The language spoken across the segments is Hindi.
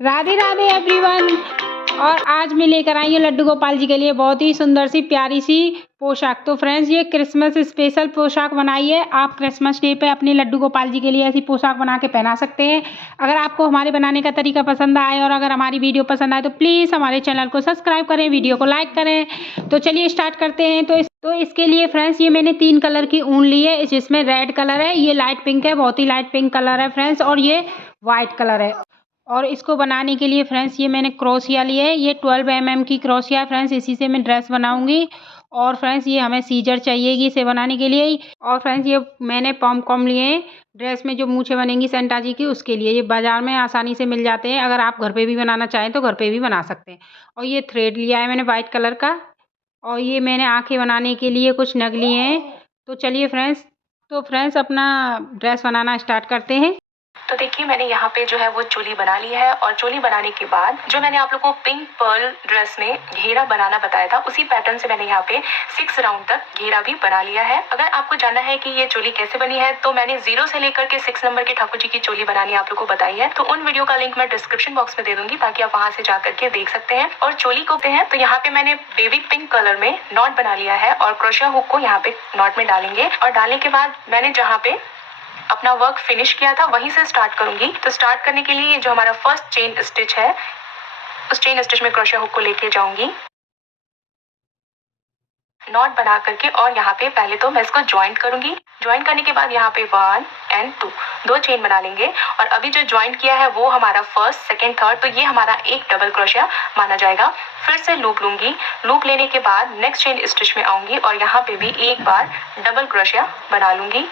राधे राधे एवरीवन। और आज मैं लेकर आई हूँ लड्डू गोपाल जी के लिए बहुत ही सुंदर सी प्यारी सी पोशाक। तो फ्रेंड्स, ये क्रिसमस स्पेशल पोशाक बनाई है। आप क्रिसमस डे पे अपने लड्डू गोपाल जी के लिए ऐसी पोशाक बना के पहना सकते हैं। अगर आपको हमारे बनाने का तरीका पसंद आए और अगर हमारी वीडियो पसंद आए तो प्लीज़ हमारे चैनल को सब्सक्राइब करें, वीडियो को लाइक करें। तो चलिए स्टार्ट करते हैं। तो इसके लिए फ्रेंड्स, ये मैंने 3 कलर की ऊन ली है, जिसमें रेड कलर है, ये लाइट पिंक है, बहुत ही लाइट पिंक कलर है फ्रेंड्स, और ये वाइट कलर है। और इसको बनाने के लिए फ्रेंड्स, ये मैंने क्रोशिया लिए है, ये 12 mm की क्रोशिया है फ्रेंड्स, इसी से मैं ड्रेस बनाऊंगी। और फ्रेंड्स, ये हमें सीजर चाहिएगी इसे बनाने के लिए। और फ्रेंड्स, ये मैंने पॉम कॉम लिए हैं ड्रेस में जो मूछें बनेंगी सेंटा जी की, उसके लिए। ये बाजार में आसानी से मिल जाते हैं, अगर आप घर पे भी बनाना चाहें तो घर पे भी बना सकते हैं। और ये थ्रेड लिया है मैंने वाइट कलर का। और ये मैंने आंखें बनाने के लिए कुछ नग लिए हैं। तो चलिए फ्रेंड्स अपना ड्रेस बनाना स्टार्ट करते हैं। तो देखिए, मैंने यहाँ पे जो है वो चोली बना ली है। और चोली बनाने के बाद जो मैंने आप लोगों को पिंक पर्ल ड्रेस में घेरा बनाना बताया था, उसी पैटर्न से मैंने यहाँ पे 6 राउंड तक घेरा भी बना लिया है। अगर आपको जानना है कि ये चोली कैसे बनी है, तो मैंने 0 से लेकर के 6 नंबर के ठाकुर जी की चोली बनानी आप लोगों को बताई है। तो उन वीडियो का लिंक मैं डिस्क्रिप्शन बॉक्स में दे दूंगी, ताकि आप वहाँ से जाकर के देख सकते हैं। और चोली को हैं तो यहाँ पे मैंने बेबी पिंक कलर में नॉट बना लिया है, और क्रोशिया हुक को यहाँ पे नॉट में डालेंगे। और डालने के बाद मैंने जहाँ पे अपना वर्क फिनिश किया था वहीं से स्टार्ट करूंगी। तो स्टार्ट करने के लिए जो हमारा फर्स्ट चेन स्टिच है, उस चेन स्टिच में क्रोशिया हुक को लेके जाऊंगी, नॉट बना करके। और यहाँ पे पहले तो मैं इसको ज्वाइंट करूंगी। ज्वाइंट करने के बाद यहाँ पे 1 और 2 दो चेन बना लेंगे। और अभी जो ज्वाइंट किया है वो हमारा फर्स्ट, सेकंड, थर्ड, तो ये हमारा एक डबल क्रोशिया माना जाएगा। फिर से लूप लूंगी। लूप लेने के बाद नेक्स्ट चेन स्टिच में आऊंगी और यहाँ पे भी एक बार डबल क्रोशिया बना लूंगी।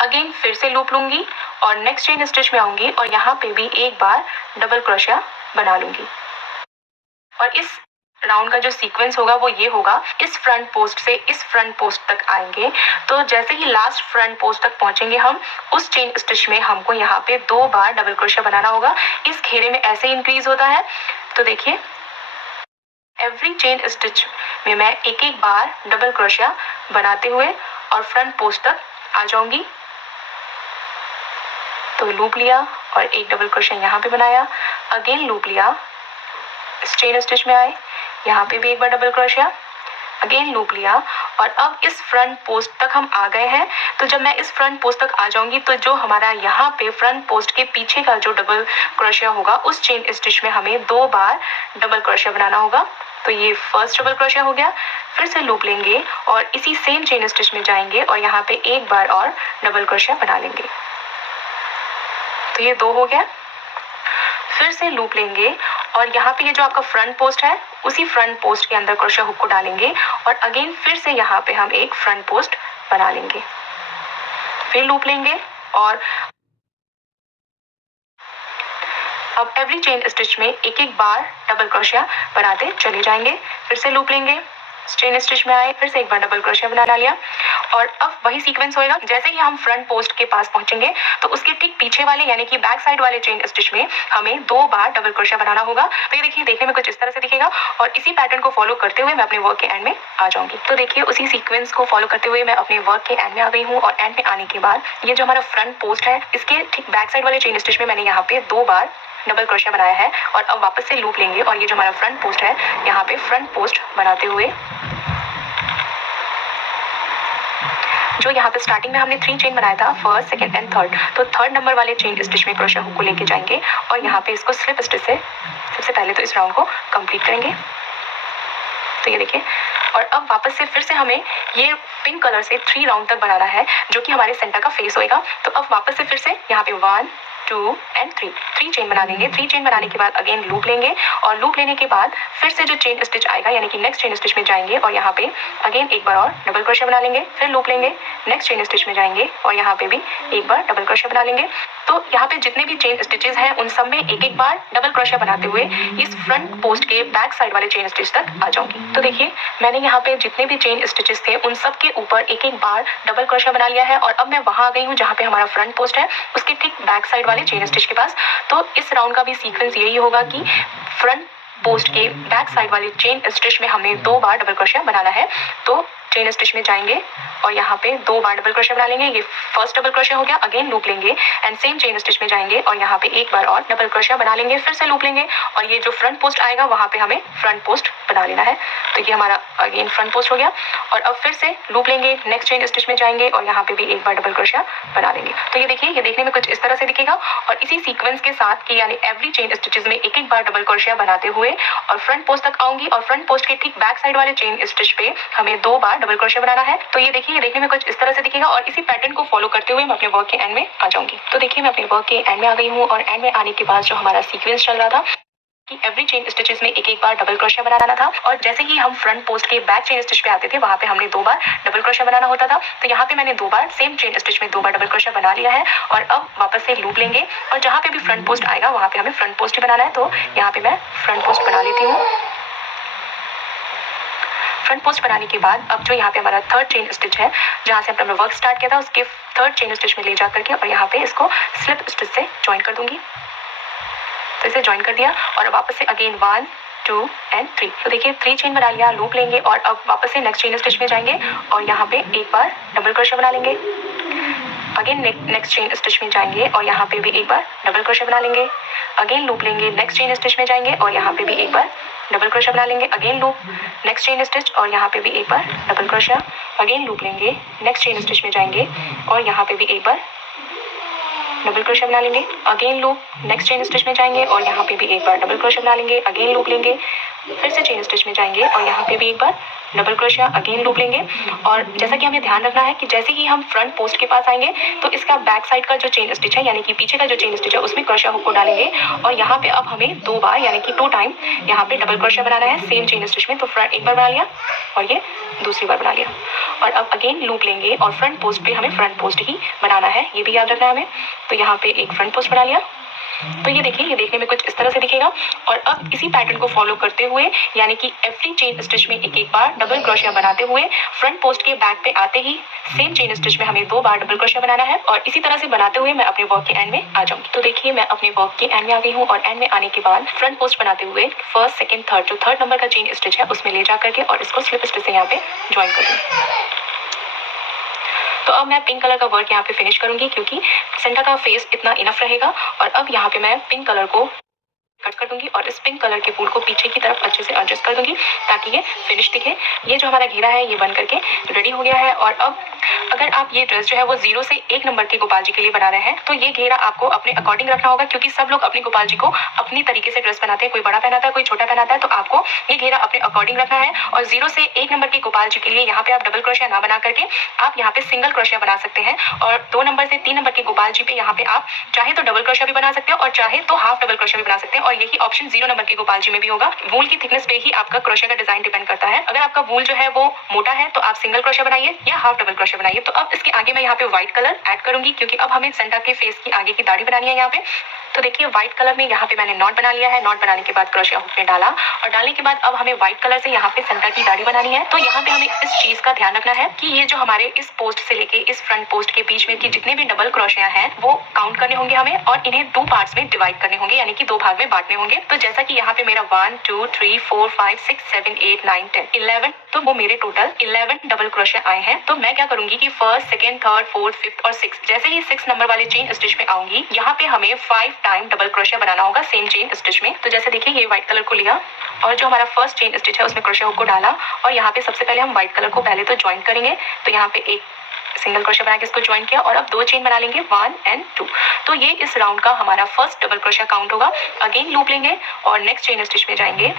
अगेन फिर से लूप लूंगी और नेक्स्ट चेन स्टिच में आऊंगी और यहाँ पे भी एक बार डबल क्रोशिया बना लूंगी। और इस राउंड का जो सीक्वेंस होगा वो ये होगा, इस फ्रंट पोस्ट से इस फ्रंट पोस्ट तक आएंगे। तो जैसे ही लास्ट फ्रंट पोस्ट तक पहुंचेंगे हम, उस चेन स्टिच में हमको यहाँ पे 2 बार डबल क्रोशिया बनाना होगा। इस घेरे में ऐसे इंक्रीज होता है। तो देखिए, एवरी चेन स्टिच में मैं एक एक बार डबल क्रोशिया बनाते हुए और फ्रंट पोस्ट तक आ जाऊंगी। तो लूप लिया और एक डबल क्रोशिया यहाँ पे बनाया। अगेन लूप लिया, इस चेन स्टिच में आए, यहाँ पे भी एक बार डबल क्रोशिया। अगेन लूप लिया और अब इस फ्रंट पोस्ट तक हम आ गए हैं। तो जब मैं इस फ्रंट पोस्ट तक आ जाऊंगी, तो जो हमारा यहाँ पे फ्रंट पोस्ट के पीछे का जो डबल क्रोशिया होगा, उस चेन स्टिच में हमें 2 बार डबल क्रोशिया बनाना होगा। तो ये फर्स्ट डबल क्रोशिया हो गया। फिर से लूप लेंगे और इसी सेम चेन स्टिच में जाएंगे और यहाँ पे एक बार और डबल क्रोशिया बना लेंगे। तो ये 2 हो गया। फिर से लूप लेंगे और यहाँ पे ये जो आपका फ्रंट पोस्ट है, उसी फ्रंट पोस्ट के अंदर क्रोशिया हुक को डालेंगे और अगेन फिर से यहाँ पे हम एक फ्रंट पोस्ट बना लेंगे। फिर लूप लेंगे और अब एवरी चेन स्टिच में एक एक बार डबल क्रोशिया बनाते चले जाएंगे। फिर से लूप लेंगे, चेन स्टिच में आए, फिर से एक बार डबल क्रोशिया बना लिया। और अब वही सीक्वेंस होएगा। जैसे ही हम फ्रंट पोस्ट के पास पहुंचेंगे, तो उसके ठीक पीछे वाले यानी कि बैक साइड वाले चेन स्टिच में हमें 2 बार डबल क्रोशिया बनाना होगा। तो ये देखिए, देखने में कुछ इस तरह से दिखेगा। और इसी पैटर्न को फॉलो करते हुए मैं अपने वर्क के एंड में आ जाऊंगी। तो देखिए, उसी सीक्वेंस को फॉलो करते हुए मैं अपने वर्क के एंड में आ गई हूँ। और एंड में आने के बाद ये जो हमारा फ्रंट पोस्ट है, इसके ठीक बैक साइड वाले चेन स्टिच में मैंने यहाँ पे 2 बार डबल क्रोशिया बनाया है। और अब वापस से लूप लेंगे और ये जो हमारा फ्रंट पोस्ट है, यहाँ पे फ्रंट पोस्ट बनाते हुए जो यहाँ पे स्टार्टिंग में हमने 3 चेन बनाया था, फर्स्ट, सेकंड एंड थर्ड, तो थर्ड नंबर वाले चेन स्टिच में क्रोशिया हुक को लेके जाएंगे और यहाँ पे इसको स्लिप स्टिच से सबसे पहले तो इस राउंड को कंप्लीट करेंगे। तो ये देखिए, और अब वापस से फिर से हमें ये पिंक कलर से 3 राउंड तक बनाना है, जो कि हमारे सेंटर का फेस होएगा। तो अब वापस से फिर से यहाँ पे 1, 2 एंड 3 चेन बना देंगे। 3 चेन बनाने के बाद अगेन लूप लेंगे और लूप लेने के बाद फिर से जो चेन स्टिच आएगा, यानी कि नेक्स्ट चेन स्टिच में जाएंगे और यहाँ पे अगेन एक बार और डबल क्रोशिया बना लेंगे। फिर लूप लेंगे, नेक्स्ट चेन स्टिच में जाएंगे और यहाँ पे भी एक बार डबल क्रोशिया बना लेंगे। तो यहाँ पे जितने भी चेन स्टिचेस हैं, उन सब में एक एक बार डबल क्रोशिया बनाते हुए इस फ्रंट पोस्ट के बैक साइड वाले चेन स्टिच तक आ जाऊंगी। तो देखिए, मैंने यहाँ पे जितने भी चेन स्टिचेस थे, उन सब के ऊपर एक एक बार डबल क्रोशिया बना लिया है। और अब मैं वहां आ गई हूँ जहाँ पे हमारा फ्रंट पोस्ट है, उसके ठीक बैक साइड वाले चेन स्टिच के पास। तो इस राउंड का भी सीक्वेंस यही होगा कि फ्रंट पोस्ट के बैक साइड वाले चेन स्टिच में हमें 2 बार डबल क्रोशिया बनाना है। तो चेन स्टिच में जाएंगे और यहाँ पे 2 बार डबल क्रोशिया बना लेंगे। ये फर्स्ट डबल क्रोशिया हो गया। अगेन लूप लेंगे एंड सेम चेन स्टिच में जाएंगे और यहाँ पे एक बार और डबल क्रोशिया बना लेंगे, फिर से लूप लेंगे और ये जो फ्रंट पोस्ट आएगा वहाँ पे हमें फ्रंट पोस्ट बना लेना है। तो ये हमारा अगेन फ्रंट पोस्ट हो गया और अब फिर से लूप लेंगे, नेक्स्ट चेन स्टिच में जाएंगे और यहाँ पे भी एक बार डबल क्रोशिया बना लेंगे। तो ये देखिए, ये देखने में कुछ इस तरह से दिखेगा और इसी सीक्वेंस के साथ कि यानी एवरी चेन स्टिचेस में एक एक बार डबल क्रोशिया बनाते हुए और फ्रंट पोस्ट तक आऊंगी और फ्रंट पोस्ट के ठीक बैक साइड वाले चेन स्टिच पे हमें 2 बार डबल क्रोशिया बनाना है। तो ये देखिए, ये देखने में कुछ इस तरह से दिखेगा और इसी पैटर्न को फॉलो करते हुए मैं अपने वर्क के एंड में आ जाऊंगी। तो देखिए, मैं अपने वर्क के एंड में आ गई हूँ और एंड में आने के बाद जो हमारा सीक्वेंस चल रहा था कि एवरी चेन स्टिचेस में एक एक बार डबल क्रोशिया बनाना था और जैसे ही हम फ्रंट पोस्ट के बैक चेन स्टिच पे आते थे वहाँ पे हमने 2 बार डबल क्रोशिया बनाना होता था। तो यहाँ पे मैंने 2 बार सेम चेन स्टिच में 2 बार डबल क्रोशिया बना लिया है और अब वापस से लूप लेंगे और जहाँ पे भी फ्रंट पोस्ट आएगा वहाँ पे हमें फ्रंट पोस्ट ही बनाना है। तो यहाँ पे मैं फ्रंट पोस्ट बना लेती हूँ। फ्रंट पोस्ट बनाने के बाद अब जो यहाँ पे हमारा थर्ड चेन स्टिच है, जहाँ से हमने वर्क स्टार्ट किया था, उसके थर्ड चेन स्टिच में ले जा करके और यहाँ पे इसको स्लिप स्टिच से ज्वाइन कर दूंगी। तो इसे ज्वाइन कर दिया और वापस से अगेन 1 2 एंड 3। तो देखिए 3 चेन बना लिया, लूप लेंगे और अब वापस से नेक्स्ट चेन स्टिच में जाएंगे और यहाँ पे एक बार डबल क्रोशिया बना लेंगे। अगेन नेक्स्ट चेन स्टिच में जाएंगे और यहाँ पे भी एक बार डबल क्रोशिया बना लेंगे। अगेन लूप लेंगे, नेक्स्ट चेन स्टिच में जाएंगे और यहाँ पे भी एक बार डबल क्रोशिया बना लेंगे। Again loop, next chain stitch और यहाँ पे भी एक बार डबल क्रोशिया। अगेन लूप लेंगे, नेक्स्ट चेन स्टिच में जाएंगे और यहाँ पे भी एक बार डबल क्रोशिया बना लेंगे। Again loop, next chain stitch में जाएंगे और यहाँ पे भी एक बार डबल क्रोशिया बना लेंगे। अगेन लूप लेंगे, फिर से चेन स्टिच में जाएंगे और यहाँ पे भी एक बार डबल क्रोशिया। अगेन लूप लेंगे और जैसा कि हमें ध्यान रखना है कि जैसे ही हम फ्रंट पोस्ट के पास आएंगे तो इसका बैक साइड का जो चेन स्टिच है यानी कि पीछे का जो चेन स्टिच है उसमें क्रोशिया हुक को डालेंगे और यहाँ पे अब हमें 2 बार यानी कि 2 टाइम यहाँ पे डबल क्रोशिया बनाना है सेम चेन स्टिच में। तो फ्रंट एक बार बना लिया और ये दूसरी बार बना लिया और अब अगेन लूप लेंगे और फ्रंट पोस्ट पे हमें फ्रंट पोस्ट ही बनाना है, ये भी याद रखना है हमें। तो यहाँ पे एक फ्रंट पोस्ट बना लिया। तो ये देखिए, ये देखने में कुछ इस तरह से दिखेगा और अब इसी पैटर्न को फॉलो करते हुए यानी कि एवरी चेन स्टिच में एक एक बार डबल क्रोशिया बनाते हुए फ्रंट पोस्ट के बैक पे आते ही सेम चेन स्टिच में हमें 2 बार डबल क्रोशिया बनाना है और इसी तरह से बनाते हुए मैं अपने वर्क के एंड में आ जाऊंगी। तो देखिए, मैं अपने वर्क के एंड में आ गई हूँ और एंड में आने के बाद फ्रंट पोस्ट बनाते हुए फर्स्ट सेकंड थर्ड जो थर्ड नंबर का चेन स्टिच है उसमें ले जा करके और इसको स्लिप स्टिच से यहाँ पे ज्वाइन कर दूँगी। तो अब मैं पिंक कलर का वर्क यहाँ पे फिनिश करूंगी क्योंकि सेंटर का फेस इतना इनफ रहेगा और अब यहाँ पे मैं पिंक कलर को कट कर दूंगी और इस पिंक कलर के फूल को पीछे की तरफ अच्छे से एडजस्ट कर दूंगी ताकि ये फिनिश दिखे। ये जो हमारा घेरा है ये बन करके रेडी हो गया है और अब अगर आप ये ड्रेस जो है वो 0 से 1 नंबर के गोपाल जी के लिए बना रहे हैं तो ये घेरा आपको अपने अकॉर्डिंग रखना होगा क्योंकि सब लोग अपने गोपाल जी को अपनी तरीके से ड्रेस बनाते हैं, कोई बड़ा पहनाता है कोई छोटा पहनाता है। तो आपको ये घेरा अपने अकॉर्डिंग रखना है और 0 से 1 नंबर के गोपाल जी के लिए यहाँ पे आप डबल क्रोशिया ना बना करके आप यहाँ पे सिंगल क्रोशिया बना सकते हैं और 2 नंबर से 3 नंबर के गोपाल जी पे यहाँ पे आप चाहे तो डबल क्रोशिया भी बना सकते हो और चाहे तो हाफ डबल क्रोशिया भी बना सकते हैं और यही ऑप्शन 0 नंबर के गोपाल जी में भी होगा। वूल की थिकनेस पे ही आपका क्रोशिया का डिजाइन डिपेंड करता है। अगर आपका वूल जो है वो मोटा है तो आप सिंगल क्रोशिया बनाइए या हाफ डबल क्रोशिया बनाइए। तो अब इसके आगे मैं यहाँ पे व्हाइट कलर ऐड करूंगी क्योंकि अब हमें सेंटा के फेस की आगे की दाढ़ी बनानी है यहाँ पे। तो देखिए व्हाइट कलर में यहाँ पे मैंने नॉट बना लिया है। नॉट बनाने के बाद क्रोशिया हुक में डाला और डालने के बाद अब हमें व्हाइट कलर से यहाँ पे सेंटा की दाढ़ी बनानी है। तो यहाँ पे हमें इस चीज का ध्यान रखना है कि ये जो हमारे इस पोस्ट से लेके इस फ्रंट पोस्ट के बीच में की जितने भी डबल क्रोशिया हैं वो काउंट करने होंगे हमें और इन्हें 2 पार्ट्स में डिवाइड करने होंगे यानी कि 2 भाग में बांटने होंगे। तो जैसा कि यहाँ पे मेरा 1 2 3 4 5 6 7 8 9 10 11 तो वो मेरे टोटल 11 डबल क्रोशिया आए हैं। तो मैं क्या करूंगी कि first second third fourth fifth और 6 जैसे ही 6 नंबर वाले चेन स्टिच में आऊंगी यहाँ पे हमें 5 टाइम डबल क्रोशिया बनाना होगा सेम चेन स्टिच में। तो जैसे देखिए ये व्हाइट कलर को लिया और जो हमारा फर्स्ट चेन स्टिच है उसमें क्रोशिया हुक को डाला और यहाँ पे सबसे पहले हम व्हाइट कलर को पहले तो ज्वाइन करेंगे। तो यहाँ पे एक सिंगल क्रोशिया बना के इसको ज्वाइन किया और अब 2 चेन बना लेंगे 1 और 2। तो ये इस राउंड का हमारा फर्स्ट डबल क्रोशिया काउंट होगा। अगेन लूप लेंगे और नेक्स्ट चेन स्टिच में जाएंगे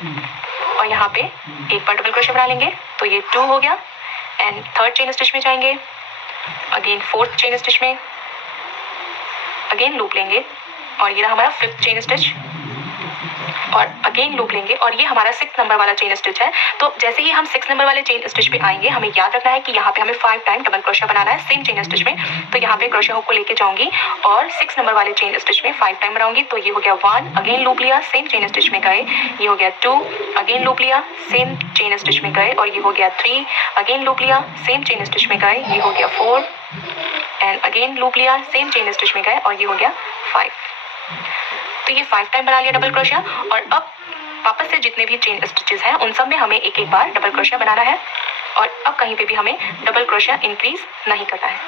और यहाँ पे एक बार डबल क्रोशिया बना लेंगे तो ये 2 हो गया एंड थर्ड चेन स्टिच में जाएंगे अगेन फोर्थ चेन स्टिच में अगेन लूप लेंगे और ये रहा हमारा 5th चेन स्टिच और अगेन लूप लेंगे और ये हमारा 6 नंबर वाला चेन स्टिच है। तो जैसे ही हम 6 नंबर वाले चेन स्टिच पे आएंगे हमें याद रखना है कि यहाँ पे हमें 5 टाइम डबल क्रोशिया बनाना है सेम चेन स्टिच में। तो यहाँ पे क्रोशिया हुक को लेके जाऊंगी और 6 नंबर वाले चेन स्टिच में 5 टाइम बनाऊंगी। तो ये हो गया 1 अगेन लूप लिया सेम चेन स्टिच में गए, ये हो गया 2 अगेन लूप लिया सेम चेन स्टिच में गए और ये हो गया 3 अगेन लूप लिया सेम चेन स्टिच में गए, ये हो गया 4 एंड अगेन लूप लिया सेम चेन स्टिच में गए और ये हो गया 5। तो ये 5 टाइम बना लिया डबल क्रोशिया और अब वापस से जितने भी चेन स्टिचेस हैं उन सब में हमें एक एक बार डबल क्रोशिया बनाना है और अब कहीं पे भी हमें डबल क्रोशिया इंक्रीज नहीं करना है।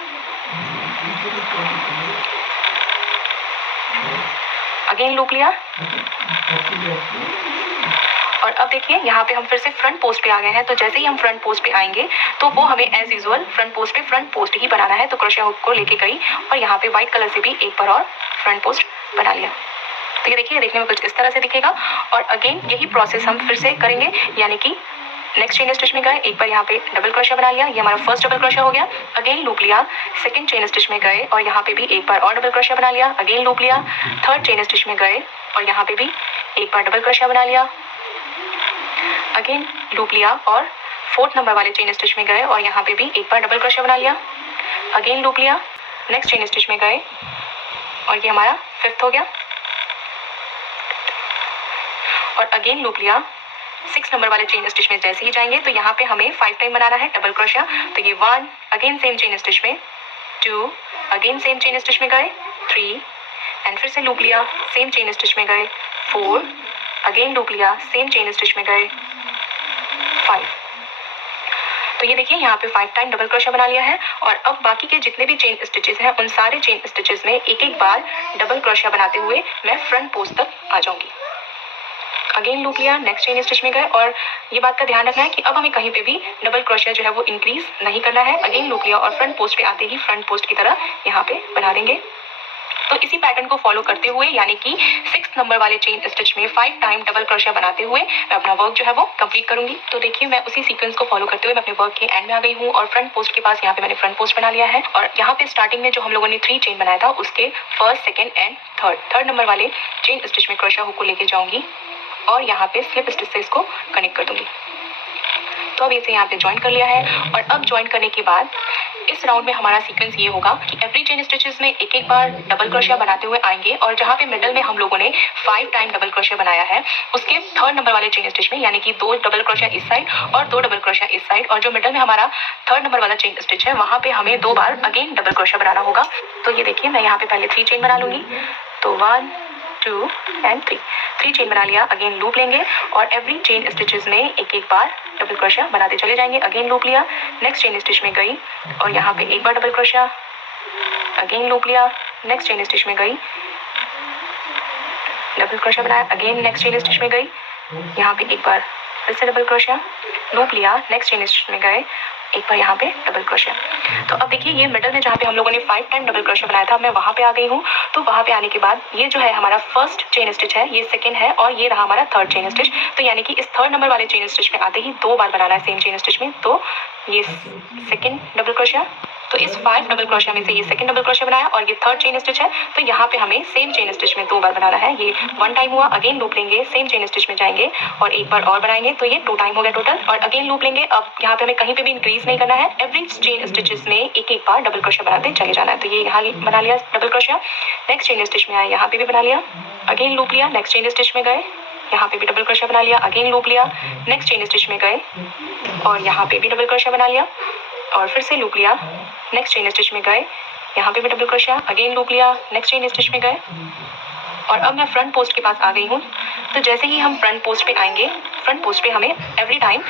अगेन लूप लिया और अब देखिए यहाँ पे हम फिर से फ्रंट पोस्ट पे आ गए हैं। तो जैसे ही हम फ्रंट पोस्ट पे आएंगे तो वो हमें एज यूजुअल फ्रंट पोस्ट ही बनाना है। तो क्रोशिया हुक को लेके गई और यहाँ पे व्हाइट कलर से भी एक बार और फ्रंट पोस्ट बना लिया। तो ये देखिए देखने में कुछ इस तरह से दिखेगा और अगेन यही प्रोसेस हम फिर से करेंगे, यानी कि नेक्स्ट चेन स्टिच में गए, एक बार यहाँ पे डबल क्रोशिया बना लिया, ये हमारा फर्स्ट डबल क्रोशिया हो गया। अगेन लूप लिया, सेकंड चेन स्टिच में गए और यहाँ पे भी एक बार और डबल क्रोशिया बना लिया। अगेन लूप लिया, थर्ड चेन स्टिच में गए और यहाँ पे भी एक बार डबल क्रोशिया बना लिया। अगेन लूप लिया और फोर्थ नंबर वाले चेन स्टिच में गए और यहाँ पे भी एक बार डबल क्रोशिया बना लिया। अगेन लूप लिया, नेक्स्ट चेन स्टिच में गए और ये हमारा फिफ्थ हो गया। और अगेन लूप लिया, 6 नंबर वाले चेन स्टिच में जैसे ही जाएंगे तो यहाँ पे हमें 5 टाइम बनाना है डबल क्रोशिया। तो ये 1, अगेन सेम चेन स्टिच में 2, अगेन सेम चेन स्टिच में गए 3 एंड फिर से लूप लिया, सेम चेन स्टिच में गए 4, अगेन लूप लिया, सेम चेन स्टिच में गए 5। तो ये देखिए यहाँ पे 5 टाइम डबल क्रोशिया बना लिया है। और अब बाकी के जितने भी चेन स्टिचेस हैं उन सारे चेन स्टिचेस में एक एक बार डबल क्रोशिया बनाते हुए मैं फ्रंट पोस्ट तक आ जाऊंगी। अगेन लूप लिया, नेक्स्ट चेन स्टिच में गए और ये बात का ध्यान रखना है कि अब हमें कहीं पे भी डबल क्रोशिया जो है वो इंक्रीज नहीं करना है। अगेन लूप लिया और फ्रंट पोस्ट पे आते ही फ्रंट पोस्ट की तरह यहाँ पे बना देंगे। तो इसी पैटर्न को फॉलो करते हुए यानी कि 6 नंबर वाले चेन स्टिच में 5 टाइम डबल क्रोशिया बनाते हुए मैं अपना वर्क जो है वो कंप्लीट करूंगी। तो देखिए मैं उसी सीक्वेंस को फॉलो करते हुए मैं अपने वर्क के एंड में आ गई हूँ और फ्रंट पोस्ट के पास यहाँ पे मैंने फ्रंट पोस्ट बना लिया है। और यहाँ पे स्टार्टिंग में जो हम लोगों ने 3 चेन बनाया था उसके first, second and third number वाले चेन स्टिच में क्रोशिया हुक को लेके जाऊंगी और यहाँ पे स्लिप स्टिच से इसको कनेक्ट कर दूंगी। तो अब इसे यहाँ पे ज्वाइन कर लिया है और अब ज्वाइन करने के बाद इस राउंड में हमारा सीक्वेंस ये होगा कि एवरी चेन स्टिचेस में एक एक बार डबल क्रोशिया बनाते हुए आएंगे और जहाँ पे मिडल में हम लोगों ने 5 टाइम डबल क्रोशिया बनाया है उसके थर्ड नंबर वाले चेन स्टिच में यानी कि 2 डबल क्रोशिया इस साइड और 2 डबल क्रोशिया इस साइड और जो मिडल में हमारा थर्ड नंबर वाला चेन स्टिच है वहाँ पे हमें 2 बार अगेन डबल क्रोशिया बनाना होगा। तो ये देखिए मैं यहाँ पे पहले 3 चेन बना लूंगी। तो 1, 2 एंड 3 चेन बना लिया। अगेन लूप लेंगे और एवरी चेन स्टिचेस में एक एक बार डबल क्रोशिया बनाते चले जाएंगे। अगेन लूप लिया, नेक्स्ट चेन स्टिच में गई और यहाँ पे एक बार डबल क्रोशिया। अगेन लूप लिया, नेक्स्ट चेन स्टिच में गई, डबल क्रोशिया बनाया। अगेन नेक्स्ट चेन स्टिच में गई, यहाँ पे एक बार फिर से डबल क्रोशिया। लूप लिया, नेक्स्ट चेन स्टिच में गए, एक बार यहाँ पे डबल क्रोशिया। तो अब देखिए ये मिडल में जहाँ पे हम लोगों ने 5 टाइम डबल क्रोशिया बनाया था मैं वहाँ पे आ गई हूँ। तो वहाँ पे आने के बाद ये जो है हमारा फर्स्ट चेन स्टिच है, ये सेकंड है और ये रहा हमारा थर्ड चेन स्टिच। तो यानी कि इस थर्ड नंबर वाले चेन स्टिच में आते ही 2 बार बनाना है सेम चेन स्टिच में। तो ये सेकंड डबल क्रोशिया, तो इस 5 डबल क्रोशिया में से ये सेकंड डबल क्रोशिया बनाया और ये थर्ड चेन स्टिच है। तो यहाँ पे हमें सेम चेन स्टिच में 2 बार बनाना है। ये 1 टाइम हुआ। अगेन लूप लेंगे, सेम चेन स्टिच में जाएंगे और एक बार और बनाएंगे। तो ये 2 टाइम हो गया टोटल। और अगेन लूप लेंगे। अब यहाँ पे हमें कहीं पे भी इंक्रीज नहीं करना है। एवरी चेन स्टिचेस में एक एक बार डबल क्रोशिया बनाते चले जाना है। तो ये यहाँ बना लिया double crochet. Next chain stitch में आए, यहाँ पे भी बना लिया। अगेन लूप लिया, नेक्स्ट चेन स्टिच में गए, यहाँ पे भी डबल क्रोशिया बना लिया। अगेन लूप लिया, नेक्स्ट चेन स्टिच में गए और यहाँ पे भी डबल क्रोशिया बना लिया और फिर से लूप लिया, नेक्स्ट चेन स्टिच में गए, यहाँ पे भी डबल क्रोशिया। अगेन लूप लिया, नेक्स्ट चेन स्टिच में गए और अब मैं फ्रंट पोस्ट के पास आ गई हूँ। तो जैसे ही हम फ्रंट पोस्ट पे आएंगे, फ्रंट पोस्ट पे हमें एवरी टाइम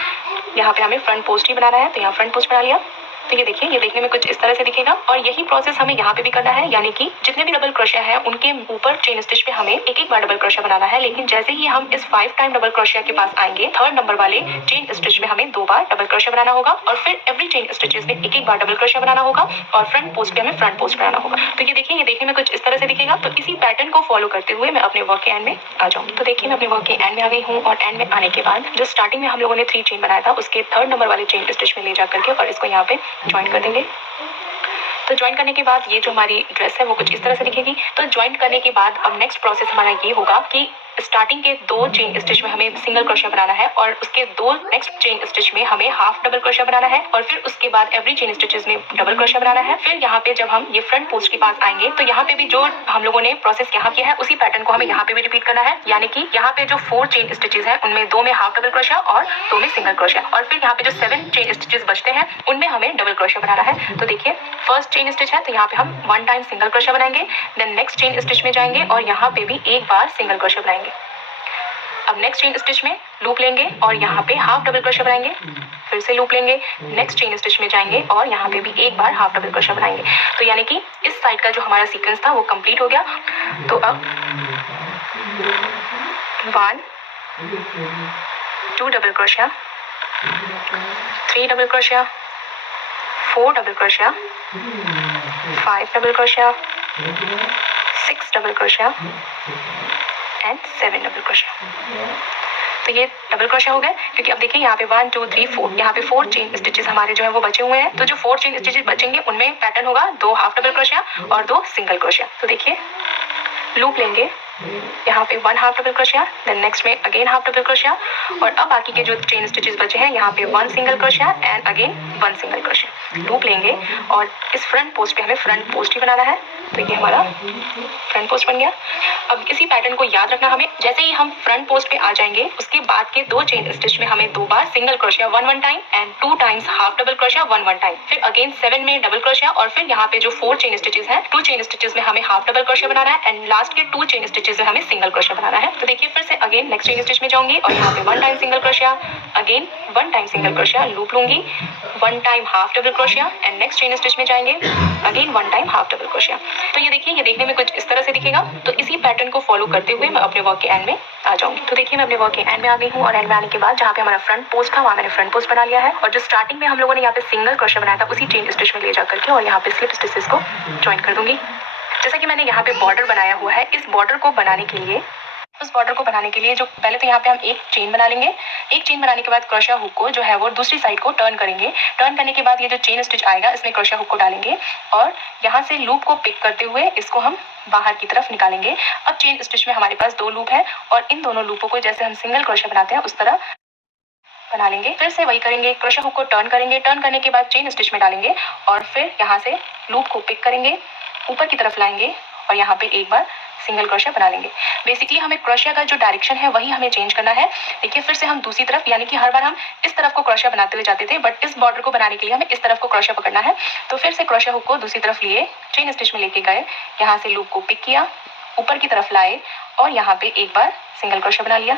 यहाँ पे हमें फ्रंट पोस्ट ही बनाना है। तो यहाँ फ्रंट पोस्ट बना लिया। तो ये देखिए ये देखने में कुछ इस तरह से दिखेगा और यही प्रोसेस हमें यहाँ पे भी करना है। यानी कि जितने भी डबल क्रोशिया है उनके ऊपर चेन स्टिच पे हमें एक एक बार डबल क्रोशिया बनाना है। लेकिन जैसे ही हम इस 5 टाइम डबल क्रोशिया के पास आएंगे, थर्ड नंबर वाले चेन स्टिच में हमें 2 बार डबल क्रोशिया बनाना होगा और फिर एवरी चेन स्टिचेस में एक एक बार डबल क्रोशिया बनाना होगा और फ्रंट पोस्ट पे हमें फ्रंट पोस्ट बनाना होगा। तो ये देखिए ये देखने में कुछ इस तरह से दिखेगा। तो इसी पैटर्न को फॉलो करते हुए मैं अपने वर्क के एंड में आ जाऊंगी। तो देखिए मैं अपने वर्क के एंड में आ गई हूँ और एंड में आने के बाद जो स्टार्टिंग में हम लोगों ने 3 चेन बनाया था उसके थर्ड नंबर वाले चेन स्टिच में ले जा करके और इसको यहाँ पे ज्वाइन कर देंगे। तो ज्वाइन करने के बाद ये जो हमारी ड्रेस है वो कुछ इस तरह से दिखेगी। तो ज्वाइन करने के बाद अब नेक्स्ट प्रोसेस हमारा ये होगा कि स्टार्टिंग के 2 चेन स्टिच में हमें सिंगल क्रोशिया बनाना है और उसके 2 नेक्स्ट चेन स्टिच में हमें हाफ डबल क्रोशिया बनाना है और फिर उसके बाद एवरी चेन स्टिचेस में डबल क्रोशिया बनाना है। फिर यहाँ पे जब हम ये फ्रंट पोस्ट के पास आएंगे तो यहाँ पे भी जो हम लोगों ने प्रोसेस यहाँ किया है उसी पैटर्न को हमें यहाँ पे भी रिपीट करना है। यानी कि यहाँ पे जो 4 चेन स्टिचेस है उनमें 2 में हाफ डबल क्रोशिया और 2 में सिंगल क्रोशिया और फिर यहाँ पे जो 7 चेन स्टिचेस बचते हैं उनमें हमें डबल क्रोशिया बनाना है। तो देखिए फर्स्ट चेन स्टिच है तो यहाँ पे हम 1 टाइम सिंगल क्रोशिया बनाएंगे, देन नेक्स्ट चेन स्टिच में जाएंगे और यहाँ पे भी एक बार सिंगल क्रोशिया बनाएंगे। अब नेक्स्ट चेन स्टिच में लूप लेंगे और यहाँ पे हाफ डबल क्रोशिया बनाएंगे, फिर से लूप लेंगे, नेक्स्ट चेन स्टिच में जाएंगे और यहाँ पे भी एक बार हाफ डबल क्रोशिया बनाएंगे। तो यानी कि इस साइड का जो हमारा सीक्वेंस था वो कंप्लीट हो गया। तो अब 1 2 double crochet, 3 double crochet, 4 double crochet, 5 double crochet, 6 double crochet and 7 double crochet. तो ये डबल क्रोशिया हो गए, क्योंकि अब देखिए यहाँ पे 1 2 3 4 यहाँ पे 4 चेन स्टिचेस हमारे जो है वो बचे हुए हैं। तो जो 4 चेन स्टिचेस बचेंगे उनमें पैटर्न होगा 2 हाफ डबल क्रोशिया और 2 सिंगल क्रोशिया। तो देखिए लूप लेंगे, यहाँ पे 1 half double crochet, then next में अगेन हाफ डबल क्रोशिया, और अब बाकी के जो चेन स्टिचेस बचे हैं यहाँ पे 1 single crochet and again 1 single crochet. Loop लेंगे और इस फ्रंट पोस्ट पे हमें फ्रंट पोस्ट ही बनाना है। तो ये हमारा फ्रंट पोस्ट बन गया। अब इसी पैटर्न को याद रखना हमें, जैसे ही हम फ्रंट पोस्ट पे आ जाएंगे उसके बाद के 2 चेन स्टिच में हमें 2 बार single crochet 1 time and 2 times half double crochet 1 time, फिर अगेन 7 में डबल क्रोशिया, और फिर यहाँ पे जो 4 चेन स्टिचेस हैं 2 चेन स्टिचेस में हमें हाफ डबल क्रोशिया बनाना है एंड लास्ट के 2 चेन स्टिचेस में हमें सिंगल क्रोशिया बनाना है। तो देखिए फिर से अगेन नेक्स्ट चेन स्टिच में जाऊंगी और यहाँ पे 1 time single crochet, again 1 time single crochet, loop लूंगी, 1 time half double crochet and next chain stitch में जाएंगे, again 1 time half double crochet. तो ये देखिए, ये देखने में कुछ इस तरह से दिखेगा। तो इसी पैटर्न को फॉलो करते हुए मैं अपने वर्क के एंड में आ जाऊंगी। तो देखिए मैं अपने वर्क के एंड में आ गई हूँ, और एंड में आने के बाद जहाँ पे हमारा फ्रंट पोस्ट था वहाँ मैंने फ्रंट पोस्ट बना लिया है, और जो स्टार्टिंग में हम लोगों ने यहाँ पे सिंगल क्रोशिया बनाया था उसी चेन स्टिच में ले जा करके और यहाँ पे स्लिप स्टिचेस को ज्वाइन कर दूंगी। जैसा कि मैंने यहाँ पे बॉर्डर बनाया हुआ है, इस बॉर्डर को बनाने के लिए जो पहले तो यहाँ पे हम एक चेन बना लेंगे। एक चेन बनाने के बाद क्रोशिया हुक को जो है वो दूसरी साइड को टर्न करेंगे। टर्न करने के बाद ये जो चेन स्टिच आएगा इसमें क्रोशिया हुक को डालेंगे और यहाँ से लूप को पिक करते हुए इसको हम बाहर की तरफ निकालेंगे। अब चेन स्टिच में हमारे पास 2 लूप है और इन दोनों लूपों को जैसे हम सिंगल क्रोशिया बनाते हैं उस तरह बना लेंगे। फिर से वही करेंगे, क्रोशिया हुक को टर्न करेंगे, टर्न करने के बाद चेन स्टिच में डालेंगे और फिर यहाँ से लूप को पिक करेंगे, ऊपर की तरफ लाएंगे और यहाँ पे एक बार सिंगल क्रोशिया बना लेंगे। बेसिकली हमें क्रोशिया का जो डायरेक्शन है वही हमें चेंज करना है। देखिए फिर से हम दूसरी तरफ, यानी कि हर बार हम इस तरफ को क्रोशिया बनाते हुए जाते थे, बट इस बॉर्डर को बनाने के लिए हमें इस तरफ को क्रोशिया पकड़ना है। तो फिर से क्रोशिया हुक को दूसरी तरफ लिए, चेन स्टिच में लेके गए, यहाँ से लूप को पिक किया, ऊपर की तरफ लाए और यहाँ पे एक बार सिंगल क्रोशिया बना लिया।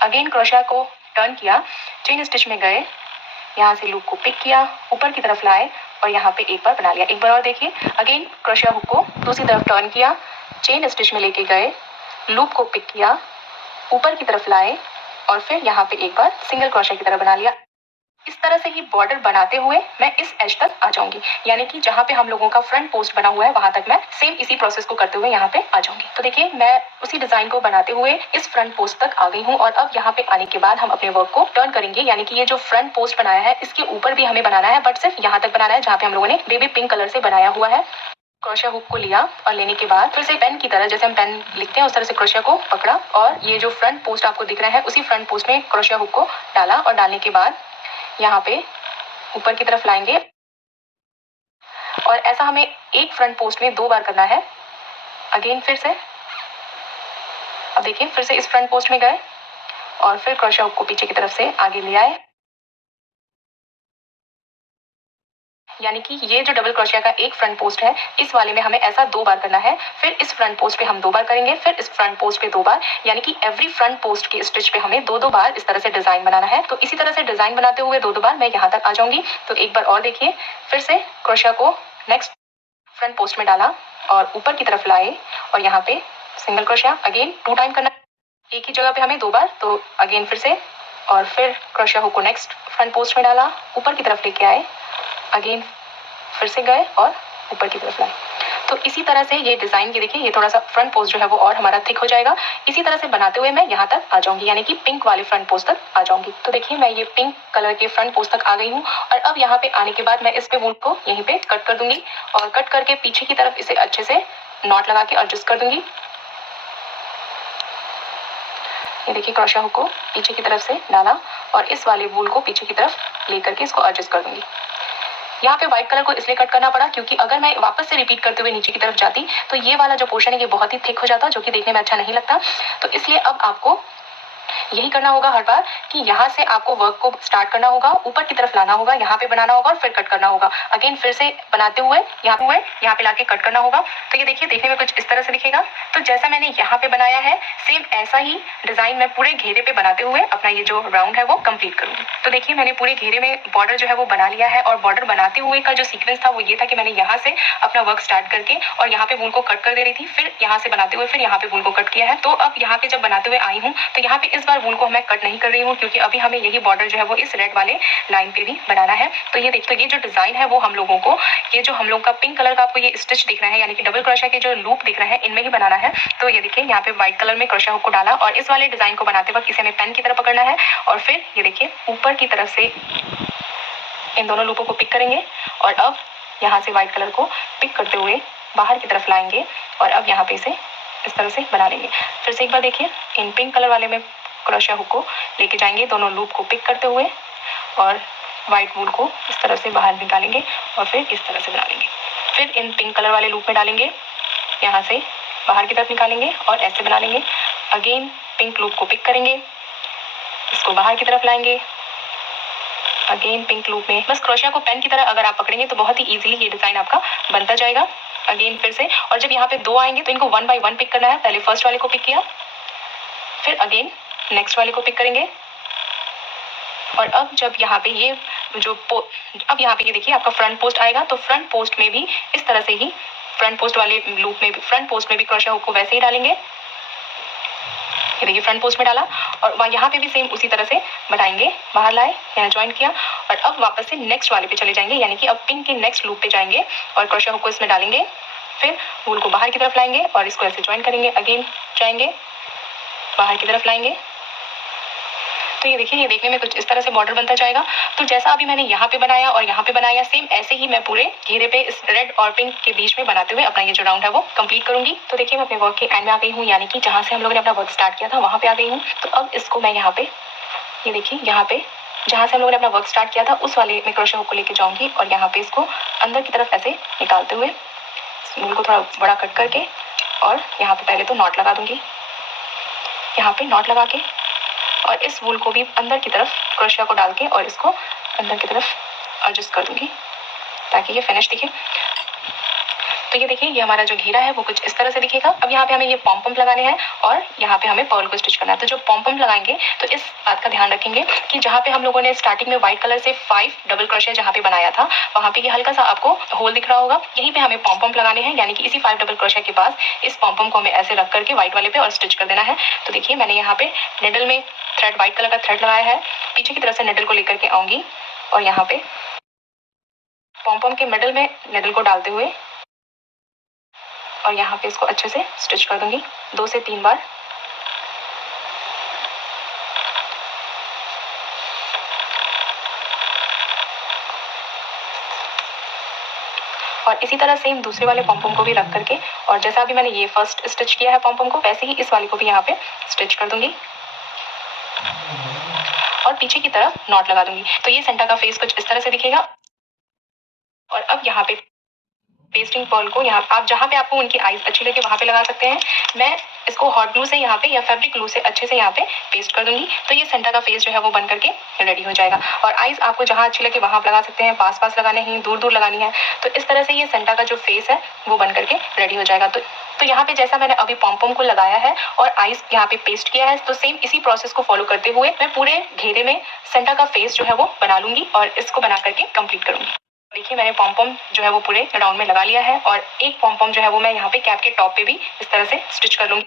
अगेन क्रोशिया को टर्न किया, चेन स्टिच में गए, यहाँ से लूप को पिक किया, ऊपर की तरफ लाए और यहाँ पे एक बार बना लिया। एक बार और देखिए, अगेन क्रोशिया हुक को दूसरी तरफ टर्न किया, चेन स्टिच में लेके गए, लूप को पिक किया, ऊपर की तरफ लाए और फिर यहाँ पे एक बार सिंगल क्रोशिया की तरह बना लिया। इस तरह से ही बॉर्डर बनाते हुए मैं इस एज तक आ जाऊंगी, यानी कि जहाँ पे हम लोगों का फ्रंट पोस्ट बना हुआ है वहां तक मैं सेम इसी प्रोसेस को करते हुए यहाँ पे आ जाऊंगी। तो देखिए मैं उसी डिजाइन को बनाते हुए इस फ्रंट पोस्ट तक आ गई हूँ, और अब यहाँ पे आने के बाद हम अपने वर्क को टर्न करेंगे, यानी कि ये जो फ्रंट पोस्ट बनाया है इसके ऊपर भी हमें बनाना है, बट सिर्फ यहाँ तक बनाना है जहाँ पे हम लोगों ने बेबी पिंक कलर से बनाया हुआ है। क्रोशिया हुक को लिया और लेने के बाद फिर से पेन की तरह, जैसे हम पेन लिखते हैं उस तरह से क्रोशिया को पकड़ा और ये जो फ्रंट पोस्ट आपको दिख रहा है उसी फ्रंट पोस्ट में क्रोशिया हुक को डाला, और डालने के बाद यहाँ पे ऊपर की तरफ लाएंगे और ऐसा हमें एक फ्रंट पोस्ट में 2 बार करना है। अगेन फिर से, अब देखिए फिर से इस फ्रंट पोस्ट में गए और फिर क्रोशिया हुक को पीछे की तरफ से आगे ले आए, यानी कि ये जो डबल क्रोशिया का एक फ्रंट पोस्ट है इस वाले में हमें ऐसा 2 बार करना है। फिर इस फ्रंट पोस्ट पे हम 2 बार करेंगे, फिर इस फ्रंट पोस्ट पे 2 बार, यानी कि एवरी फ्रंट पोस्ट के स्टिच पे हमें 2-2 बार इस तरह से डिजाइन बनाना है। तो इसी तरह से डिजाइन बनाते हुए 2-2 बार मैं यहाँ तक आ जाऊंगी। तो एक बार और देखिए, फिर से क्रोशिया को नेक्स्ट फ्रंट पोस्ट में डाला और ऊपर की तरफ लाए और यहाँ पे सिंगल क्रोशिया अगेन 2 टाइम करना, एक ही जगह पे हमें 2 बार। तो अगेन फिर से, और फिर क्रोशिया हुक को नेक्स्ट फ्रंट पोस्ट में डाला, ऊपर की तरफ लेके आए, अगेन फिर से गए और ऊपर की तरफ लाए। तो इसी तरह से ये डिजाइन की देखिए, ये थोड़ा सा फ्रंट पोस्ट जो है वो और हमारा थिक हो जाएगा। इसी तरह से बनाते हुए मैं यहाँ तक आ जाऊंगी, यानी कि पिंक वाले फ्रंट पोस्ट तक आ जाऊंगी। तो देखिए मैं ये पिंक कलर के फ्रंट पोस्ट तक आ गई हूँ, और अब यहाँ पे आने के बाद मैं इस पे वूल को यहीं पे कट कर दूंगी और कट करके पीछे की तरफ इसे अच्छे से नॉट लगा के एडजस्ट कर दूंगी। ये देखिए क्रोशिया हुक को पीछे की तरफ से डाला और इस वाले वूल को पीछे की तरफ लेकर के इसको एडजस्ट कर दूंगी। यहाँ पे व्हाइट कलर को इसलिए कट करना पड़ा क्योंकि अगर मैं वापस से रिपीट करते हुए नीचे की तरफ जाती तो ये वाला जो पोर्शन है ये बहुत ही थिक हो जाता, जो कि देखने में अच्छा नहीं लगता। तो इसलिए अब आपको यही करना होगा हर बार कि यहाँ से आपको वर्क को स्टार्ट करना होगा, ऊपर की तरफ लाना होगा, यहाँ पे बनाना होगा और फिर कट करना होगा। अगेन फिर से बनाते हुए यहाँ पे लाके कट करना होगा। तो ये देखिए, देखने में कुछ इस तरह से दिखेगा। तो जैसा मैंने यहाँ पे बनाया है सेम ऐसा ही डिजाइन मैं पूरे घेरे पे बनाते हुए अपना ये जो राउंड है वो कंप्लीट करूंगी। तो देखिए, मैंने पूरे घेरे में बॉर्डर जो है वो बना लिया है और बॉर्डर बनाते हुए का जो सीक्वेंस था वो ये था कि मैंने यहाँ से अपना वर्क स्टार्ट करके और यहाँ पे वूल को कट कर दे रही थी, फिर यहाँ से बनाते हुए फिर यहाँ पे वूल को कट किया है। तो अब यहाँ पे जब बनाते हुए आई हूँ तो यहाँ पे इस बार वूल को मैं कट नहीं कर रही हूँ, क्योंकि अभी हमें यही बॉर्डर जो है वो इस रेड वाले लाइन पे भी बनाना है। तो ये देखो, ये जो डिजाइन है वो हम लोगों को, ये जो हम लोग का पिंक कलर का आपको ये स्टिच दिख रहा है, यानी कि डबल क्रोशिया के जो लूप दिख रहे हैं, इनमें ही बनाना है। तो ये देखिए, यहाँ पे व्हाइट कलर में क्रोशिया हुक को डाला और इस वाले डिजाइन को बनाते वक्त इसे हमें पेन की तरह पकड़ना है और फिर ये देखिए ऊपर की तरफ से इन दोनों लूपों को पिक करेंगे और अब यहाँ से व्हाइट कलर को पिक करते हुए बाहर की तरफ लाएंगे और अब यहाँ पे इसे इस तरह से बना लेंगे। फिर से एक बार देखिए, इन पिंक कलर वाले में क्रोशिया हुक को लेके जाएंगे, दोनों लूप को पिक करते हुए और व्हाइट वूल को इस तरह से बाहर निकालेंगे और फिर इस तरह से बना लेंगे। फिर इन पिंक कलर वाले लूप में डालेंगे, यहाँ से बाहर की तरफ निकालेंगे और ऐसे बना लेंगे। अगेन पिंक लूप को पिक करेंगे, इसको बाहर की तरफ लाएंगे, अगेन पिंक लूप में बस क्रोशिया को पेन की तरह अगर आप पकड़ेंगे तो बहुत ही इजीली ये डिजाइन आपका बनता जाएगा। अगेन फिर से, और जब यहाँ पे दो आएंगे तो इनको 1 बाय 1 पिक करना है। पहले फर्स्ट वाले को पिक किया, फिर अगेन नेक्स्ट वाले को पिक करेंगे और अब जब यहाँ पे ये अब यहाँ पे ये देखिए आपका फ्रंट पोस्ट आएगा, तो फ्रंट पोस्ट में भी इस तरह से ही फ्रंट पोस्ट वाले लूप में भी फ्रंट पोस्ट में भी क्रोशिया हुक को वैसे ही डालेंगे। ये देखिए फ्रंट पोस्ट में डाला और यहाँ पे भी सेम उसी तरह से बनाएंगे, बाहर लाए, यहाँ ज्वाइन किया और अब वापस से नेक्स्ट वाले पे चले जाएंगे, यानी कि अब पिंक के नेक्स्ट लूप पे जाएंगे और क्रोशिया हुक को इसमें डालेंगे, फिर वूल को बाहर की तरफ लाएंगे और इसको ऐसे ज्वाइन करेंगे, अगेन जाएंगे, बाहर की तरफ लाएंगे। तो ये देखिए, ये देखने में कुछ इस तरह से बॉर्डर बनता जाएगा। तो जैसा अभी मैंने यहाँ पे बनाया और यहाँ पे बनाया, सेम ऐसे ही मैं पूरे घेरे पे इस रेड और पिंक के बीच में बनाते हुए अपना ये जो राउंड है वो कंप्लीट करूंगी। तो देखिए, मैं अपने वर्क के एंड में आ गई हूँ, यानी कि जहाँ से हम लोगों ने अपना वर्क स्टार्ट किया था वहाँ पे आ गई हूँ। तो अब इसको मैं यहाँ पे, ये देखिए यहाँ पे जहाँ से हम लोगों ने अपना वर्क स्टार्ट किया था उस वाले में क्रोशिया हुक को लेके जाऊंगी और यहाँ पे इसको अंदर की तरफ ऐसे निकालते हुए वूल को थोड़ा बड़ा कट करके और यहाँ पे पहले तो नॉट लगा दूंगी, यहाँ पे नॉट लगा के और इस वूल को भी अंदर की तरफ क्रोशिया को डाल के और इसको अंदर की तरफ एडजस्ट कर दूंगी ताकि ये फिनिश दिखे। तो ये देखिए, ये हमारा जो घेरा है वो कुछ इस तरह से दिखेगा। अब यहाँ पे हमें ये पॉम पंप लगाने हैं और यहाँ पे हमें पर्ल को स्टिच करना है। तो जो पॉम पंप लगाएंगे तो इस बात का ध्यान रखेंगे कि जहाँ पे हम लोगों ने स्टार्टिंग में व्हाइट कलर से 5 डबल क्रोशिया जहाँ पे बनाया था वहाँ पे ये हल्का सा आपको होल दिख रहा होगा, यहीं पे हमें पॉम पंप लगाने हैं, यानी कि इसी 5 डबल क्रोशिया के पास इस पॉम पंप को हमें ऐसे रख करके व्हाइट वाले पे और स्टिच कर देना है। तो देखिए, मैंने यहाँ पे निडल में थ्रेड व्हाइट कलर का थ्रेड लगाया है, पीछे की तरफ से निडल को लेकर के आऊंगी और यहाँ पे पॉम पंप के मिडल में निडल को डालते हुए और यहाँ पे इसको अच्छे से स्टिच कर दूंगी 2 से 3 बार। और इसी तरह सेम दूसरे वाले पॉम को भी रख करके और जैसा अभी मैंने ये फर्स्ट स्टिच किया है पॉम को, वैसे ही इस वाले को भी यहाँ पे स्टिच कर दूंगी और पीछे की तरफ नॉट लगा दूंगी। तो ये सेंटा का फेस कुछ इस तरह से दिखेगा। और अब यहाँ पे पेस्टिंग पर्ल को यहाँ आप जहाँ पे आपको उनकी आईज अच्छी लगे वहाँ पे लगा सकते हैं। मैं इसको हॉट ग्लू से यहाँ पे या फैब्रिक ग्लू से अच्छे से यहाँ पे पेस्ट कर दूंगी। तो ये सेंटा का फेस जो है वो बन करके रेडी हो जाएगा। और आईज आपको जहाँ अच्छी लगे वहाँ आप लगा सकते हैं, पास पास लगाने हैं, दूर दूर लगानी है। तो इस तरह से ये सेंटा का जो फेस है वो बन करके रेडी हो जाएगा। तो यहाँ पे जैसा मैंने अभी पॉम को लगाया है और आईज यहाँ पे पेस्ट किया है, तो सेम इसी प्रोसेस को फॉलो करते हुए मैं पूरे घेरे में सेंटा का फेस जो है वो बना लूंगी और इसको बना करके कंप्लीट करूंगी। देखिए, मैंने पॉम जो है वो पूरे राउंड में लगा लिया है और एक पॉम जो है वो मैं यहाँ पे कैप के टॉप पे भी इस तरह से स्टिच कर लूंगी,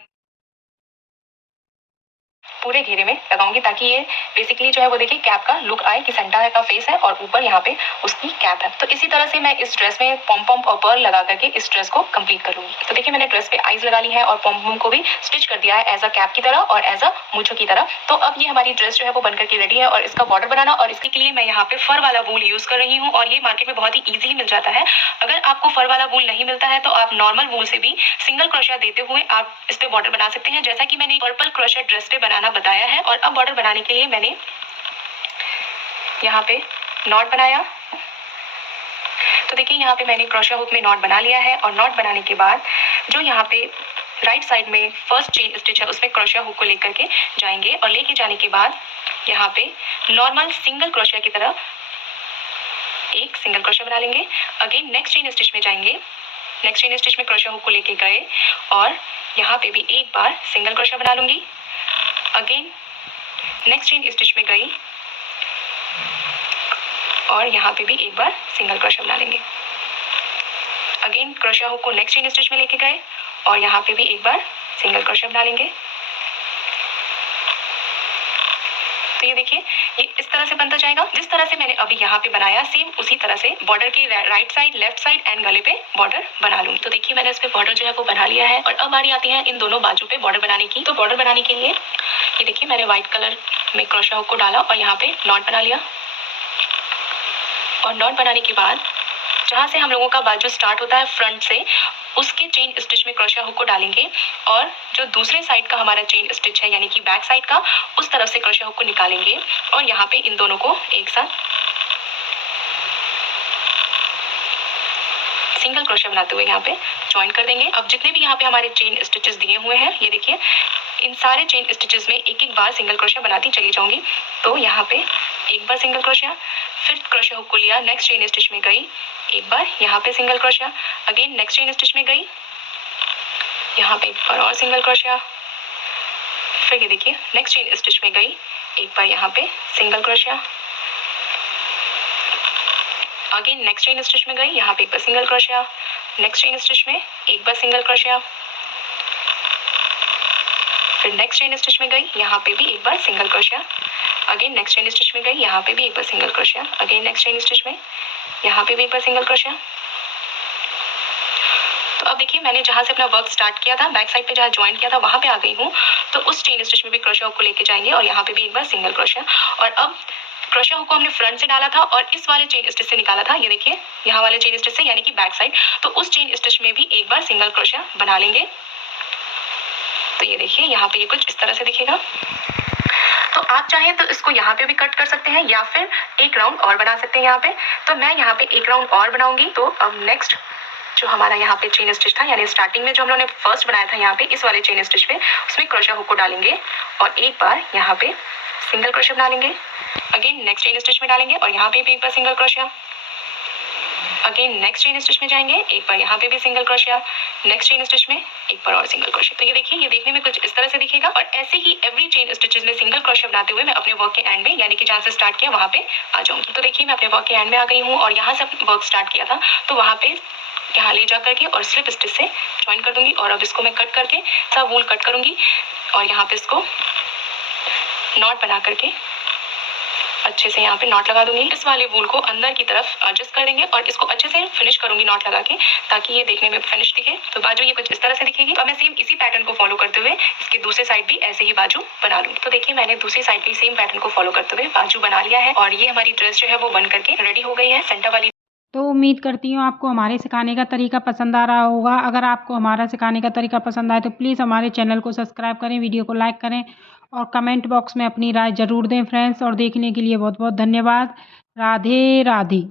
पूरे घेरे में लगाऊंगी ताकि ये बेसिकली जो है वो देखिए कैप का लुक आए कि सेंटा का फेस है और ऊपर यहाँ पे उसकी कैप है। तो इसी तरह से मैं इस ड्रेस में पॉम और पर्ल लगा करके इस ड्रेस को कंप्लीट करूंगी। तो देखिए, मैंने ड्रेस पे आईज लगा ली है और पॉम को भी स्टिच कर दिया है एज अ कैप की तरह और एज अ मूंछों की तरह। तो अब ये हमारी ड्रेस जो है वो बनकर के रेडी है और इसका बॉर्डर बनाना और इसके लिए मैं यहाँ पे फर वाला वूल यूज कर रही हूँ और ये मार्केट में बहुत ही ईजिली मिल जाता है। अगर आपको फर वाला वूल नहीं मिलता है तो आप नॉर्मल वूल से भी सिंगल क्रोशिया देते हुए आप इस पे बॉर्डर बना सकते हैं, जैसा कि मैंने पर्पल क्रोशिया ड्रेस पे बनाना बताया है। और अब बॉर्डर बनाने के लिए मैंने यहाँ पे नॉट बनाया। तो देखिए, यहाँ पे मैंने क्रोशिया हुक में नॉट बना लिया है और नॉट बनाने के बाद जो यहाँ पे राइट साइड में फर्स्ट चेन स्टिच है उसमें क्रोशिया हुक को लेकर के जाएंगे और लेके जाने के बाद यहाँ पे नॉर्मल सिंगल क्रोशिया की तरह एक सिंगल क्रोशिया बना लेंगे। अगेन नेक्स्ट चेन स्टिच में जाएंगे, नेक्स्ट चेन स्टिच में क्रोशिया हुक को लेके गए और यहाँ पे भी एक बार सिंगल क्रोशिया बना लूंगी। अगेन नेक्स्ट चेन स्टिच में गई और यहाँ पे भी एक बार सिंगल क्रोशिया बना लेंगे। अगेन क्रोशिया हुक को नेक्स्ट चेन स्टिच में लेके गए और यहाँ पे भी एक बार सिंगल क्रोशिया बना लेंगे। तो ये देखिए ये इस तरह से बनता जाएगा। जिस तरह से मैंने अभी यहाँ पे बनाया सेम उसी तरह से बॉर्डर के right side, left side and गले पे बॉर्डर बना लूंगी। तो देखिए मैंने इस पे बॉर्डर जो है वो बना लिया है और अब बारी आती है इन दोनों बाजू पे बॉर्डर बनाने की। तो बॉर्डर बनाने के लिए ये देखिए मैंने व्हाइट कलर में क्रोशिया हुक को डाला और यहाँ पे नॉट बना लिया और नॉट बनाने के बाद जहाँ से हम लोगों का बाजू स्टार्ट होता है फ्रंट से उसके चेन स्टिच में क्रोशिया हुक को डालेंगे और जो दूसरे साइड का हमारा चेन स्टिच है यानी कि बैक साइड का उस तरफ से क्रोशिया हुक को निकालेंगे और यहाँ पे इन दोनों को एक साथ सिंगल क्रोशिया बनाते हुए यहाँ पे ज्वाइन कर देंगे। अब जितने भी यहाँ पे हमारे चेन स्टिचेस दिए हुए हैं ये देखिए इन सारे चेन स्टिचेस में एक एक बार सिंगल क्रोशिया बनाती चली जाऊंगी। तो यहाँ पे एक बार सिंगल क्रोशिया, फिर क्रोशिया हुक को लिया, नेक्स्ट चेन स्टिच में गई, एक बार यहाँ पे single crochet, again next chain stitch में गई, यहाँ पे एक बार और सिंगल क्रोशिया, फिर ये देखिए नेक्स्ट चेन स्टिच में गई, एक बार यहाँ पे single crochet, again next chain stitch में गई, यहाँ पे एक बार single crochet, next chain stitch में एक बार सिंगल क्रोशिया, फिर नेक्स्ट चेन स्टिच में गई, यहाँ पे भी एक बार single crochet, again next chain stitch में गई, यहाँ पे भी एक बार single crochet, again next chain stitch में यहाँ पे भी एक बार सिंगल क्रोशिया। तो अब देखिए मैंने जहाँ से अपना वर्क स्टार्ट किया था बैक साइड पे जहाँ ज्वाइन किया था वहाँ पे आ गई हूँ। तो उस चेन स्टिच में भी क्रोशिया हुक को लेके जाएंगे और यहाँ पे भी एक बार सिंगल क्रोशिया। और अब क्रोशिया हुक को हमने फ्रंट से डाला था और इस वाले चेन स्टिच से निकाला था, ये देखिए यहाँ वाले चेन स्टिच से यानी कि बैक साइड। तो उस चेन स्टिच में भी एक बार सिंगल क्रोशिया बना लेंगे। तो ये देखिए यहाँ पे ये कुछ इस तरह से दिखेगा। तो आप चाहें तो इसको यहाँ पे भी कट कर सकते हैं या फिर एक राउंड और बना सकते हैं यहाँ पे। तो मैं यहाँ पे एक राउंड और बनाऊंगी। तो अब नेक्स्ट जो हमारा यहाँ पे चेन स्टिच था यानी स्टार्टिंग में जो हम लोगों ने फर्स्ट बनाया था यहाँ पे इस वाले चेन स्टिच पे उसमें क्रोशिया हुक को डालेंगे और एक बार यहाँ पे सिंगल क्रोशिया बना लेंगे, अगेन नेक्स्ट चेन स्टिच में डालेंगे और यहाँ पे भी एक बार single crochet, again next chain stitch में जाएंगे, एक बार यहाँ पे भी single crochet, next chain stitch में एक बार और सिंगल क्रोशिया। तो ये देखिए ये देखने में कुछ इस तरह से दिखेगा। और ऐसे ही एवरी चेन स्टिचेस में सिंगल क्रोशिया बनाते हुए मैं अपने वर्क के एंड में यानी कि जहाँ से स्टार्ट किया वहाँ पे आ जाऊंगी। तो देखिए मैं अपने वर्क के एंड में आ गई हूँ और यहाँ से वर्क स्टार्ट किया था तो वहाँ पे यहाँ ले जा करके और स्लिप स्टिच से ज्वाइन कर दूंगी। और अब इसको मैं कट करके सब वूल कट करूंगी और यहाँ पे इसको नॉट बना करके अच्छे से यहाँ पे नॉट लगा दूंगी। इस वाले वूल को अंदर की तरफ एडजस्ट कर देंगे और इसको अच्छे से फिनिश करूंगी नॉट लगा के ताकि ये देखने में फिनिश दिखे। तो बाजू ये कुछ इस तरह से दिखेगी। तो मैं सेम इसी पैटर्न को फॉलो करते हुए इसके दूसरे साइड भी ऐसे ही बाजू बना लूंगी। तो देखिए मैंने दूसरी साइड भी सेम पैटर्न को फॉलो करते हुए बाजू बना लिया है और ये हमारी ड्रेस जो है वो बन करके रेडी हो गई है सेंटर वाली। तो उम्मीद करती हूँ आपको हमारे सिखाने का तरीका पसंद आ रहा होगा। अगर आपको हमारा सिखाने का तरीका पसंद आए तो प्लीज़ हमारे चैनल को सब्सक्राइब करें, वीडियो को लाइक करें और कमेंट बॉक्स में अपनी राय ज़रूर दें फ्रेंड्स। और देखने के लिए बहुत बहुत धन्यवाद। राधे राधे।